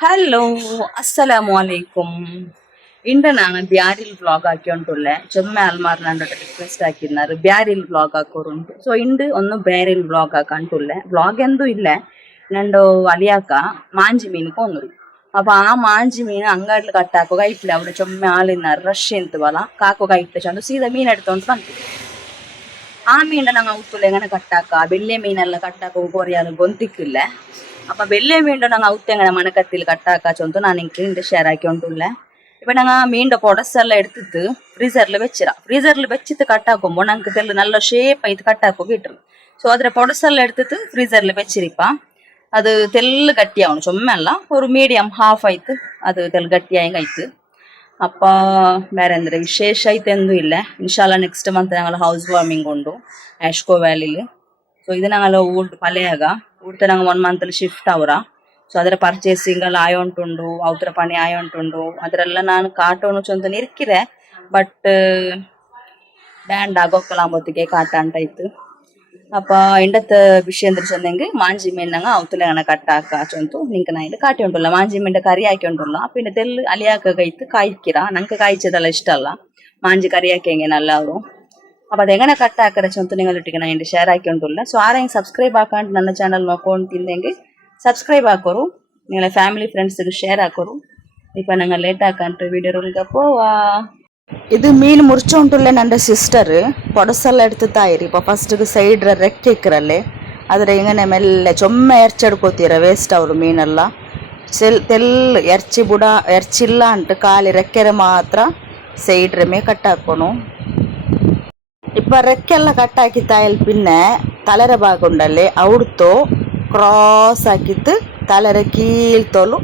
Hello, ಅಸ್ಸಲಾಮು ಅಲೈಕುಂ. ಇಂಡ ನಾನು ಬ್ಯಾರಿಲ್ vlog ಹಾಕಿಯುಂಟುಲ್ಲೆ ಚೊಮ್ಮೆ ಅಲ್ಮಾರ್ ನಂದು request ಹಾಕಿದ್ದಾರೆ ಬ್ಯಾರಿಲ್ ವ್ಲಾಗ್ ಹಾಕೋರುಂಟು. ಸೊ ಇಂಡು ಒಂದು ಬ್ಯಾರಿಲ್ ವ್ಲಾಗ್ ಹಾಕಂಟುಲ್ಲೆ. ವ್ಲಾಗ್ ಎಂದೂ ಇಲ್ಲೆ ನಂದು ಅಲಿಯಾಕ ಮಾಂಜಿ ಮೀನು ಕೊಂದ್ರು. ಅಪ್ಪ ಆ ಮಾಂಜಿ ಮೀನು ಅಂಗಡ್ಲು ಕಟ್ಟಾಕೋಗ ಇಟ್ಲೆ ಅವ್ರು ಚೊಮ್ಮೆ ಆಲಿನ ರಶ್ ಎಂತವಲ್ಲ ಕಾಕೋಗ ಇಟ್ಲೆ ಚಂದು ಸೀದಾ ಮೀನು ಎಡ್ತೊಂಡು ಬಂತು. ಆ ಮೀನ ನಂಗೆ ಅವತ್ತುಲೆ ಎಂಗನೆ ಕಟ್ಟಾಕ ಬೆಳ್ಳೆ ಮೀನೆಲ್ಲ ಕಟ್ಟಾಕ ಕೊರಿಯಾಲ ಗೊಂತಿಕ್ಕಿಲ್ಲ. ಅಪ್ಪ ಬೆಳ್ಳೆ ಮೀನು ನಂಗೆ ಅವತ್ತೆಂಗನೆ ಮಣಕತ್ತಿಲ್ ಕಟ್ಟಾಕ ಚೊಂತು ನಾನು ಇಂಕ್ಲಿಂದ ಶೇರ್ ಹಾಕಿ ಉಂಟುಲ್ಲೆ. ಇಪ್ಪ ನಂಗೆ ಮೀನ್ದ പൊടസെല്ലാം എടുത്തിട്ട് ഫ്രീസറിൽ വെച്ചിരാ. ഫ്രീസറിൽ വെച്ചിട്ട് കട്ടാക്കുമ്പോൾ ഞങ്ങൾക്ക് തെല്ല് നല്ല ഷേപ്പ് ആയിട്ട് കട്ടാക്കുക കിട്ടും. ಸೊ ಅದರ പൊടസെല്ലാം എടുത്തിട്ട് ಫ್ರೀಸರ್ಲಿ വെച്ചിരിപ്പ ಅದು ತೆಲ್ಲು ಗಟ್ಟಿಯಾವನು ಚೊಮ್ಮೆಲ್ಲ ஒரு ಮೀಡಿಯಂ ಹಾಫ್ ಆಯ್ತು ಅದು ತೆಲ್ಲು ಗಟ್ಟಿಯಾಗಿ ಆಯ್ತು. ಅಪ್ಪ ಬೇರೆ ಅಂದರೆ ವಿಶೇಷ ಐತೆಂದೂ ಇಲ್ಲ. ಇನ್ಶಾಲ್ಲ ನೆಕ್ಸ್ಟ್ ಮಂತ್ ഞങ്ങൾ ഹൗസ് വാമിംഗ് ಉಂಡು ಆಶ್ಕೋ ವ್ಯಾಲಿಲಿ. ಸೊ ಇದು ഞങ്ങൾ ಊಟ ಪಲೆಯಾಗ ಊಟ ನಂಗೆ 1 ಮಂತ್ ಶಿಫ್ಟ್ ಅವರ. ಸೊ ಅದರ ಪರ್ಚೇಸಿಂಗ್ ಎಲ್ಲ ಆಯೋಂಟುಂಡು ಅವತರ ಪಣಿ ಆಯೋಂಟುಂಡು ಅದರೆಲ್ಲ ನಾನು ಕಾಟೋನು ಚೊಂತ ನಿರ್ಕಿರೆ ಬಟ್ ಬ್ಯಾಂಡ್ ಆಗೋಕ್ಕಲಾಂಬೊತ್ತಿಗೆ ಕಾಟ ಅಂತ ಇತ್ತು. ಅಪ್ಪ ಇಂಡತ್ತ ವಿಷಯ ಅಂದ್ರೆ ಚಂದಂಗೆ ಮಾಂಜಿ ಮೀನಂಗ ಅವತುಲೆಗನ ಕಟ್ಟಾಕ ಚೊಂತು ನಿಂಕ ನಾ ಇಲ್ಲಿ ಕಾಟಿ ಉಂಟಲ್ಲ ಮಾಂಜಿ ಮೀನ ಕರಿ ಹಾಕಿ ಉಂಟಲ್ಲ ಪಿಂಡ ತೆಲ್ಲು ಅಲಿಯಾಕ ಗೈತು ಕಾಯ್ಕಿರ ನಂಗೆ ಕಾಯ್ಚದಲ್ಲ ಇಷ್ಟ ಅಲ್ಲ ಮಾಂಜಿ ಕರಿ ಹಾಕಿ ನಲ್ಲ ಅವರು. ಅಪ್ಪ ಅದೆಂಗನ ಕಟ್ಟಾಕರೆ ಚೊಂತು ನಿಂಗಲೊಟ್ಟಿಗೆ ನಾ ಇಂಡಿ ಶೇರ್ ಹಾಕಿ ಉಂಟಲ್ಲ. ಸೊ ಆರಂಗೆ ಸಬ್ಸ್ಕ್ರೈಬ್ ಹಾಕೊಂಡು ನನ್ನ ಚಾನಲ್ ನೋಡ್ಕೊಂಡು ತಿಂದಂಗೆ ಸಬ್ಸ್ಕ್ರೈಬ್ ಹಾಕೋರು ನಿಂಗಳ ಫ್ಯಾಮಿಲಿ ಫ್ರೆಂಡ್ಸ್ಗೆ ಶೇರ್ ಹಾಕೋರು. ಇಪ್ಪ ನಂಗೆ ಲೇಟ್ ಹಾಕಂಟ್ರೆ ವಿಡಿಯೋ ರೋಲ್ಗೆ ಪೋವಾ. ಇದು ಮೀನು ಮುರ್ಚು ಉಂಟುಲ್ಲೆ ನನ್ನ ಸಿಸ್ಟರ್ പൊടസെല്ലാം എടുത്ത് തായിരി ഇപ്പോൾ ഫസ്റ്റ് സൈഡ് ರೆಕ್ಕೆಕ್ಕಿರಲ್ಲೇ ಆದರೆ ಹಿಂಗನೆ ಮೆಲ್ಲೆ ಚೊಮ್ಮೆ ಎರ್ಚಡ್ಕೋತೀರ ವೇಸ್ಟ್ ಅವರು ಮೀನೆಲ್ಲ ತೆಲ್ಲು ಎರ್ಚಿ ಬುಡ ಎರ್ಚಿಲ್ಲ ಅಂಟು ಖಾಲಿ ರೆಕ್ಕೆರೆ ಮಾತ್ರ ಸೈಡ್ರೆ ಮೇ ಕಟ್ಟಾಕೋನು. ಇಪ್ಪ ರೆಕ್ಕೆಲ್ಲ ಕಟ್ಟಾಕಿ ತಾಯಲ್ ಪಿನ್ನೆ ತಲೆರೆ ಬಾಗುಂಡಲ್ಲಿ ಅವಡ್ತೋ ಕ್ರಾಸ್ ಹಾಕಿತ್ತು ತಲೆರೆ ಕೀಳ್ತೋಲು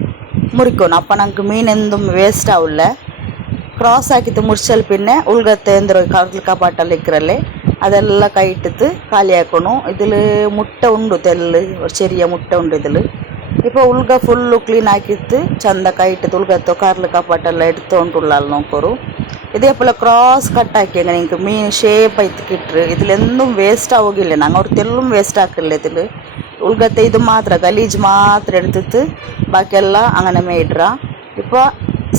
ಮುರಿಕೋನು. ಅಪ್ಪ ನಂಗೆ ಮೀನೆಂದು ವೇಸ್ಟ್ ಆವುಲ್ಲೆ ಕ್ರಾಸ್ ಹಾಕಿತ್ತು ಮುರ್ಚಲ್ ಪಿನ್ನೆ ಉಳ್ಗತ್ತೆ ಅಂದ್ರೆ ಕರ್ಲು ಕಪಾಟಲ್ಲಿ ಇಕ್ಕರಲ್ಲಿ ಅದೆಲ್ಲ ಕೈ ಇಟ್ಟಿತ್ತು ಖಾಲಿ ಹಾಕೋನು. ഇതില് മുട്ട ಉಂಡು ತೆಲ್ಲು ചെറിയ മുട്ട ಉಂಡು ഇതില്. ഇപ്പോൾ ഉൾഗ ഫുള്ള് ക്ലീൻ ആക്കിയിട്ട് ചന്ത കൈ ഇട്ടിട്ട് ഉൾഗത്തോ കർല് കപ്പാട്ടെല്ലാം എടുത്തോണ്ടുള്ള നോക്കോರು. ഇതേപോലെ ക്രോസ് കട്ടാക്കി അങ്ങനെ എനിക്ക് മീൻ ഷേപ്പ് ആയിട്ട് കിട്ടರು. ഇതിലെന്തും വേസ്റ്റ് ആവുകയില്ല ഞങ്ങൾ ഒരു തെല്ലും വേസ്റ്റ് ആക്കില്ല. ഇതിൽ ഉൾഗത്തെ ഇത് മാത്ര ಗಲೀಜ್ ಮಾತ್ರ എടുത്തിട്ട് ബാക്കിയെಲ್ಲ അങ്ങനെ മേയിಡ್ರ. ഇപ്പോൾ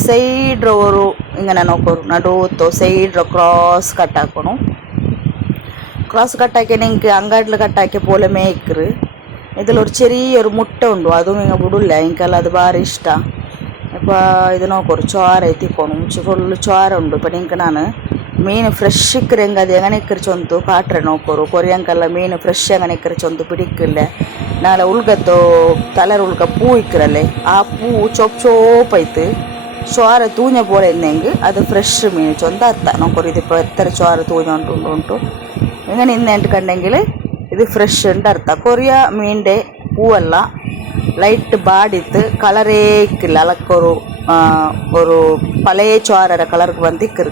സൈഡ് ഒരു ഇങ്ങനെ നോക്കോರು നടുവത്തോ സൈഡ് ക്രോസ് കട്ടാക്കണം. ക്രോസ് കട്ടാക്കി എനിക്ക് അങ്ങാടിൽ കട്ടാക്കിയ പോലെ മേയ്ക്കറ്. ഇതിലൊരു ചെറിയൊരു മുട്ട ഉണ്ടു അതും ഇങ്ങനെ വിടില്ല എനിക്കല്ല അത് ഭാರಿ ഇഷ്ട. ഇപ്പോൾ ഇത് നോക്കോರು ചോര എത്തിക്കണം ഫുള്ള് ചോര ഉണ്ട്. ഇപ്പം നിങ്ങൾക്ക് ನಾನು ಮೀನು ಫ್ರೆಶ್ ಇಕ್ಕರೆ ಹೆಂಗೆ ಅದು ಹೆಂಗನೆ ಇಕ್ಕರೆ ಚೊಂತು ಕಾಟ್ರೆ ನೋಕೋರು ಕೊರಿಯಂಕಲ್ಲ ಮೀನು ಫ್ರೆಶ್ ಹೆಂಗನೆ ಇಕ್ಕರೆ ಚೊಂತು ಪಿಡಿಕ್ಕಿಲ್ಲ. ನಾಳೆ ಉಳ್ಗತ್ತೋ ತಲೆರ ಉಳ್ಗ ಪೂ ಇಕ್ಕರಲ್ಲೇ ಆ ಪೂ ಚೋಪ್ ಐತು ചോര തൂഞ്ഞ പോലെ ഇന്നെങ്കിൽ അത് ഫ്രഷ് മീൻ ചൊന്ത അത്ത നോക്കോರು. ഇതിപ്പോൾ എത്ര ചോര തൂഞ്ഞ ഉണ്ടുണ്ട് ഇങ്ങനെ ഇന്നിട്ട് കണ്ടെങ്കിൽ ഇത് ഫ്രഷ് ഉണ്ട് അർത്ഥ. കൊറിയ മീനിൻ്റെ പൂവല്ല ലൈറ്റ് ബാടിത്ത് കളറേ ഇക്കില്ല അലക്കൊരു ഒരു പഴയ ചോരര കളർക്ക് ಬಂದಿಕ್ಕರು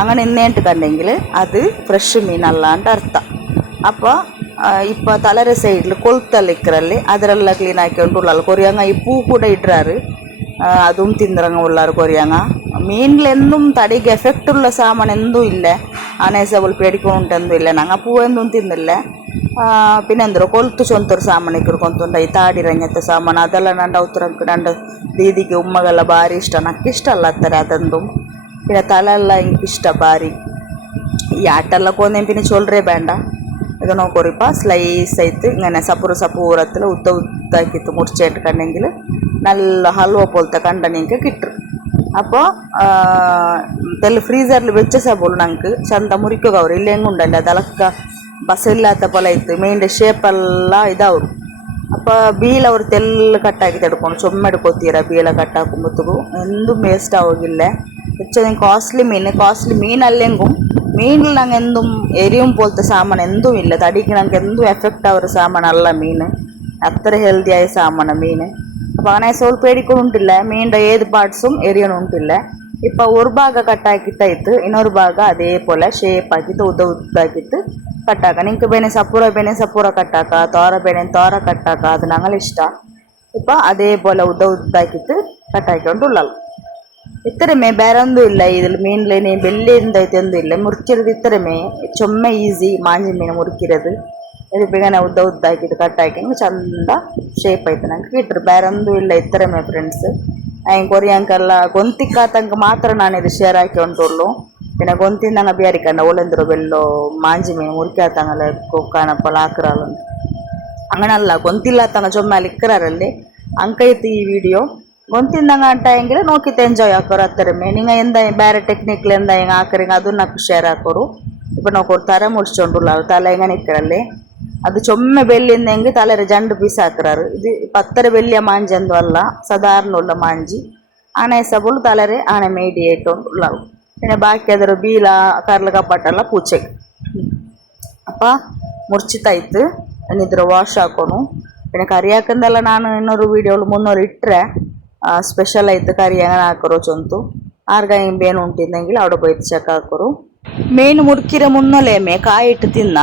അങ്ങനെ ഇന്നേട്ട് കണ്ടെങ്കിൽ അത് ഫ്രഷ് മീനല്ലാണ്ട് അർത്ഥ. അപ്പോൾ ഇപ്പോൾ തലര സൈഡിൽ കൊളുത്തല്ല ഇಕ್ಕರಲ್ಲಿ ಅದರೆಲ್ಲ ಕ್ಲೀನ್ ಹಾಕಿಕೊಂಡು ಕೊರಿಯಂಗ ಈ ಪೂ ಕೂಡ ಇಡ್ರಾರು അതും തിന്നിറങ്ങ ഉള്ളാറ് കൊറിയങ്ങ. മീനിലെന്തും തടിക്ക് എഫക്റ്റുള്ള സാമാൻ എന്തും ഇല്ല അനേസബിൾ പേടിക്കൊണ്ടെന്തും ഇല്ല ഞങ്ങൾ പൂവെന്തും തിന്നില്ല. പിന്നെ എന്തോ കൊളുത്ത് ചൊಂತರು ಸಾಮಾನು ಇಕ್ಕರ್ಕೊಂತುಂಡ ಈ ತಾಡಿರಂಗത്തെ ಸಾಮಾನು ಅದೆಲ್ಲ ನಂಡು ಅವತರಂಕ ನಂಡು ದೀದಿಗೆ ಉಮ್ಮಗೆಲ್ಲ ಭಾರಿ ಇಷ್ಟ. ನನಗೆ ಇಷ್ಟ ಅಲ್ಲ ಅತ್ತಾರೆ ಅದಂದು. പിന്നെ തലയെല്ല എനിക്കിഷ്ട ಭಾರಿ. ഈ ആട്ടെല്ലാം കൊന്നേം പിന്നെ ചൊല്ലറേ വേണ്ട. ഇത് നോക്കോರು ഇപ്പം സ്ലൈസ് ആയിട്ട് ഇങ്ങനെ സപ്പൂറത്തിൽ ഉദ്ദാക്കിയിട്ട് മുറിച്ചിട്ട് കണ്ടെങ്കിൽ നല്ല ഹൽവ പോലത്തെ കണ്ട നിങ്ങൾക്ക് കിട്ടും. അപ്പോൾ തെല്ല് ഫ്രീസറിൽ വെച്ച സബോള് ഞങ്ങൾക്ക് ചന്ത മുറിക്കുക അവർ ഇല്ലെങ്കിൽ ഉണ്ടല്ലോ ಅದಲಕ್ಕ ಬಸಯಿല്ലാത്ത പോലെ ಇತ್ತು ಮೀನಿൻ്റെ ಶೇಪೆಲ್ಲ ಇದಾವರು. അപ്പോൾ ಬೀಲ ಅವರು ತೆಲ್ಲು ಕಟ್ಟಾಕಿ ತೆಡ್ಕೊಂಡು ಚೊಮ್ಮೆ എടുക്കൊತೀರ ಬೀಲ ಕಟ್ಟಾಕುമ്പോഴത്തേಗೂ എന്തും വേസ്റ്റ് ആവുകയില്ല. ಹೆಚ್ಚು ಕಾಸ್ಟ್ಲಿ മീനല്ലെങ്കും മീനിൽ ഞങ്ങൾ എന്തും എരിയും പോലത്തെ സാമാൻ എന്തും ഇല്ല. തടിക്ക് ഞങ്ങൾക്ക് എന്തും എഫക്റ്റ് ആവുന്ന സാമാനല്ല മീൻ. അത്ര ഹെൽത്തിയായ സാമാന മീൻ. അപ്പോൾ അങ്ങനെ ಸ್ವಲ್ಪ പേടിക്കൊണ്ടുണ്ടില്ല മീനിൻ്റെ ഏത് പാർട്സും എരിയണുണ്ടില്ല. ഇപ്പോൾ ഒരു ഭാഗ കട്ടാക്കിത്തായിട്ട് ಇನ್ನೊಂದು ಭಾಗ അതേപോലെ ഷേപ്പ് ആക്കിയിട്ട് ಉದ್ದಾക്കിയിട്ട് ಕಟ್ಟಾಕ. ನಿಂಗೆ ಬೇನೆ ಸಪೂರ ಕಟ್ಟಾಕ ತೋರ ಕಟ್ಟಾಕ ಅದು ഞങ്ങൾ ಇಷ್ಟ. ഇപ്പോൾ അതേപോലെ ಉದ್ದಾಕಿತ್ತು ಕಟ್ಟಾಕೊಂಡುള്ള ഇത്രമേ ಬೇರೊಂದು ಇಲ್ಲ. ഇതിൽ മീനിലേನೆ ಬೆಲ್ಲೆಯಿಂದ ಐತೆ ಒಂದು ಇಲ್ಲ ಮುರ್ಕಿರೋದು ಇತ್ತರಮೇ ಚೊಮ್ಮೆ ಈಸಿ ಮಾಂಜಿ ಮೀನು ಮುರ್ಕಿರೋದು. ಇದು ಬೇಗನೆ ಉದ್ದ ಉದ್ದ ಹಾಕಿದ್ದು ಕಟ್ ಹಾಕಿ ಚಂದ ಶೇಪ್ ಆಯ್ತು ನಂಗೆ ಇಟ್ರು ಬೇರೊಂದು ಇಲ್ಲ ಇತ್ತರೆ ಮೈ ಫ್ರೆಂಡ್ಸ್ ಹಿಂಗೆ ಕೊರಿಯಂಕಲ್ಲ ಗೊಂತಿಕ್ಕಾತಂಕ ಮಾತ್ರ ನಾನು ಇದು ಶೇರ್ ಹಾಕಿ ಉಂಟುಳ್ಳು പിന്നെ ಗೊಂತಿಂದಂಗ ಬೇರಿಕಂಡ ಒಳೆಂದ್ರು ಬೆಲ್ಲೋ ಮಾಂಜಿ ಮೀನು ಮುರಿಕಾತಂಗಲ್ಲ ಕೊಕ್ಕಾನಪ್ಪಲ ಹಾಕ್ರಲ್ಲ അങ്ങനല്ല ಗೊಂತಿಲ್ಲತ್ತಂಗ ചൊമ്മാൽ ഇക്കറല്ലേ ಅಂಕೈತಿ ಈ ವಿಡಿಯೋ ಗೊಂತಿಂದಂಗ ಅಂಟಾಯಂಗಿಲ್ಲ ನೋಕಿತ ಎಂಜಾಯ್ ಹಾಕೋರು ಹತ್ತರಮೆ ನಿಂಗ ಎಂದ ಬೇರೆ ಟೆಕ್ನಿಕ್ಲ್ ಎಂದ ಹಿಂಗೆ ಹಾಕರಿಂಗ ಅದನ್ನ ಶೇರ್ ಹಾಕೋರು ಇಪ್ಪ ನಾವು ತಲೆ ಮುಡ್ಸ್ಕೊಂಡ್ರಲ್ಲ ತಲೆ ಹೆಂಗ ನಿಕ್ಕರಲ್ಲಿ ಅದು ಚೊಮ್ಮೆ ಬೆಳ್ಳಿಯಿಂದ ಹೆಂಗೆ ತಲೆರ ಜಂಡು ಪೀಸ್ ಹಾಕ್ರಾರು ಇದು ಪತ್ತರ ಬೆಳ್ಳಿಯ ಮಾಂಜಿ ಅಂದು ಅಲ್ಲ ಸಾಧಾರಣ ಉಳ್ಳ ಮಾಂಜಿ ಆನೆ ಸಬುಳು ತಲೆರೆ ಆನೆ ಮೇಡಿ ಏಟೊಂಡುಲ್ಲ പിന്നെ ബാക്കി ಅದರ ಬೀಲ ಕರ್ಲ ಕಪ್ಪಟ್ಟೆಲ್ಲ ಪೂಚೆಗೆ ಅಪ್ಪ ಮುರ್ಚಿತಾಯ್ತು ಇನ್ನಿದ್ರ ವಾಶ್ ಹಾಕೋನು പിന്നെ ಕರಿ ಹಾಕಂದೆಲ್ಲ ನಾನು ಇನ್ನೊರು ವೀಡಿಯೋಲು 300 ಇಟ್ಟರೆ ಸ್ಪೆಷಲ್ ಆಯ್ತು ಕರಿ ಹೆಂಗನ ಹಾಕೋರು ಚೊಂತು ಆರ್ಗ ಹಿಂಗೆ ಬೇನು ಉಂಟಿದ್ದಂಗಿಲ್ಲ അവിടെ പോയിട്ട് ಚೆಕ್ ಹಾಕೋರು ಮೇನು ಮುರ್ಕಿರ ಮುನ್ನಲೇಮೆ ಕಾಯಿ ಇಟ್ಟು ತಿನ್ನ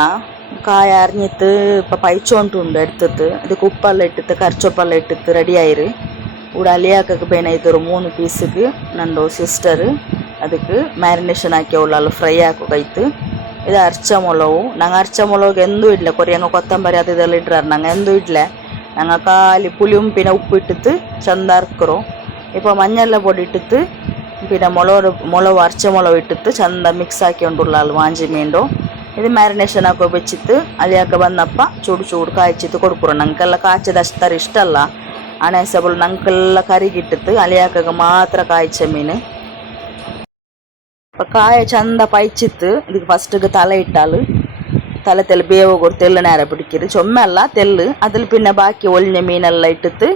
ಕಾಯಿ ಅರಿഞ്ഞിട്ട് ഇപ്പം പൈച്ചോണ്ടുണ്ട് എടുത്തിട്ട് ಇದಕ್ಕೆ ಉಪ್ಪೆಲ್ಲ ಇಟ್ಟಿತ್ತು ಕರ್ಚೊಪ್ಪೆಲ್ಲ ಇಟ್ಟಿತ್ತು ರೆಡಿ ಆಯಿರು ഇവിടെ ಅಲಿಯಾಕಕ್ಕೆ ಬೇನಾಯ್ತರು 3 ಪೀಸಿಗೆ ನಂದು ಸಿಸ್ಟರ್ ಅದಕ್ಕೆ ಮ್ಯಾರಿನೇಷನ್ ಹಾಕಿ ಅವಳು ಫ್ರೈ ಹಾಕೋಕೈತು ಇದು ಅರ್ಚ ಮೊಳವು ನಂಗೆ ಅರ್ಚ ಮೊಳಗೆ ಎಂದೂ ಇಡ್ಲೆ ಕೊರಿಯಂಗ ಕೊತ್ತಂಬರಿ ಅದು ಇದೆಲ್ಲ ಇಡ್ರಾರು ನಂಗೆ ಎಂದೂ ಇಡ್ಲೆ ನಂಗೆ ಖಾಲಿ ಪುಳಿ ಉಂಪಿನ ಉಪ್ಪು ಇಟ್ಟಿತ್ತು ಚಂದ ಅರ್ಕರು ಇಪ್ಪ ಮഞ്ഞೆಲ್ಲ ಪೊಡಿ ಇಟ್ಟಿತ್ತು പിന്നെ ಮೊಳವು ಅರ್ಚ ಮೊಳವು ಇಟ್ಟಿತ್ತು ಚಂದ ಮಿಕ್ಸ್ ಹಾಕಿ ಉಂಟುಲ್ಲ ಅಲ್ಲಿ ಮಾಂಜಿ ಮೀಂಡು ಇದು ಮ್ಯಾರಿನೇಷನ್ ಹಾಕೋ ಬೆಚ್ಚಿತ್ತು ಅಲ್ಲಿ ಹಾಕ ಬಂದಪ್ಪ ಚೂಡು ಚೂಡು ಕಾಯ್ಚಿತ್ತು ಕೊಡ್ಕೊರು ನಂಗೆಲ್ಲ ಕಾಯ್ಚದ ಅಷ್ಟರ ಇಷ್ಟ ಅಲ್ಲ ಹಣೆ ಸಬಲು ನಂಗೆಲ್ಲ ಕರಿಗಿಟ್ಟಿತ್ತು ಅಲ್ಲಿ ಹಾಕಾಗ ಮಾತ್ರ ಕಾಯ್ಚ ಮೀನು ಕಾಯ ಚಂದ ಪೈಚಿತ್ತು ಇದಕ್ಕೆ ಫಸ್ಟಿಗೆ ತಲೆ ಇಟ್ಟಾಲು ತಲೆ ತೆಲ್ಲು ಬೇವು ಕೊಡು ತೆಲ್ಲು ನೇರ ಬಿಡಿಕಿರು ಚೊಮ್ಮೆ ಅಲ್ಲ ತೆಲ್ಲು ಅದ್ರಲ್ಲಿ ಪಿನ್ನ ಬಾಕಿ ಒಳ್ಳೆ ಮೀನೆಲ್ಲ ಇಟ್ಟಿತ್ತು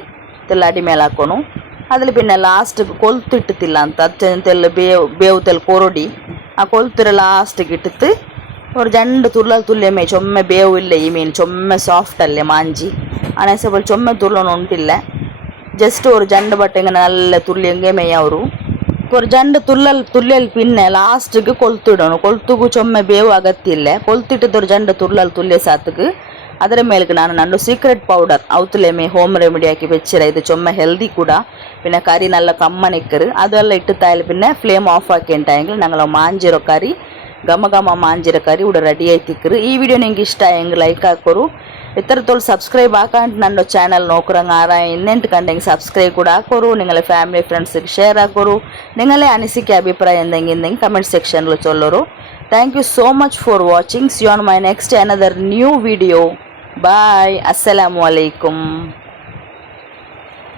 ತೆಲ್ಲು ಅಡಿ ಮೇಲೆ ಹಾಕೋನು ಅದ್ರಲ್ಲಿ ಪಿನ್ನ ಲಾಸ್ಟಿಗೆ ಕೊಲ್ತು ಇಟ್ಟಿತ್ತಿಲ್ಲ ಅಂತ ಅದು ತೆಲ್ಲು ಬೇವು ತೆಲ್ಲು ಕೊರಡಿ ಆ ಕೊಲ್ತಿರ ಲಾಸ್ಟಿಗೆ ಇಟ್ಟಿತ್ತು ಅವ್ರು ಜಂಡು ತುರ್ಲಲ್ಲಿ ಮೇ ಚೊಮ್ಮೆ ಬೇವು ಇಲ್ಲ ಈ ಮೀನು ಚೊಮ್ಮೆ ಸಾಫ್ಟ್ ಅಲ್ಲೇ ಮಾಂಜಿ ಅನೆಸಬಲ್ ಚೊಮ್ಮೆ ತುರ್ಲೋನು ಉಂಟಿಲ್ಲ ಜಸ್ಟ್ ಅವ್ರು ಜಂಡು ಬಟ್ಟೆಗೆ ನಲ್ಲ ತುರ್ಲಿಯಂಗೆ ಮೇಯ ಅವರು ஒரு ஜண்டு துள்ளல் பின்ன லாஸ்ட்டுக்கு கொளுத்துடணும் கொளுத்துக்கு சொம்ம ಬೇವು ಅಗತ್ಯ ಇಲ್ಲ ಕೊಲ್ತಿಟ್ಟಿದ್ದೊರು ಜಂಡು ತುರ್ಲಲ್ಲಿ ಸಾத்துக்கு ಅದರ ಮೇಲ್ಗೆ ನಾನು ಸೀಕ್ರೆಟ್ ಪೌಡರ್ ಅವತ್ತಲೇಮೆ ಹೋಮ್ ರೆಮಿಡಿ ಹಾಕಿ ಬೆಚ್ಚಿರ ಇದು ಚೊಮ್ಮೆ ಹೆಲ್ದಿ ಕೂಡ പിന്നെ ಕರಿ നല്ല ಕಮ್ಮನಿಕ್ಕರು ಅದೆಲ್ಲ ಇಟ್ಟು ತಾಯಿಲ್ പിന്നെ ಫ್ಲೇಮ್ ಆಫ್ ಹಾಕಿ ಎಂಟಾಯಂಗಿಲ್ಲ ನಂಗೆ ಮಾಂಜಿರೋ ಕರಿ ಘಮ ಘಮ ಮಾಂಜಿರೋ ಕರಿ ഇവിടെ ರೆಡಿ ಆಯ್ತಿಕ್ಕರು ಈ ವಿಡಿಯೋ ನಿಂಗೆ ಇಷ್ಟ ಹೆಂಗೆ ಲೈಕ್ ಹಾಕೋರು ഇത്തരത്തോളം സബ്സ്ക്രൈബ് ആക്കാണ്ട് നന്റെ ചാനൽ നോക്കുറങ്ങ ആരായ ഇന്നിട്ട് കണ്ടെങ്കിൽ സബ്സ്ക്രൈബ് കൂടെ ആക്കോറു നിങ്ങളെ ഫാമിലി ഫ്രണ്ട്സിಗೆ ಶೇರ್ ಹಾಕೋರು നിങ്ങളെ ಅನಿಸಿಕೆ ಅಭಿಪ್ರಾಯ എന്തെങ്കിലും ಕಮೆಂಟ್ ಸೆಕ್ಷನ್ ಲು ಚೊಲ್ಲೋರು thank you so much for watching see on my next another new video bye ಅಸ್ಸಲಾಮು ಅಲೈಕುಂ.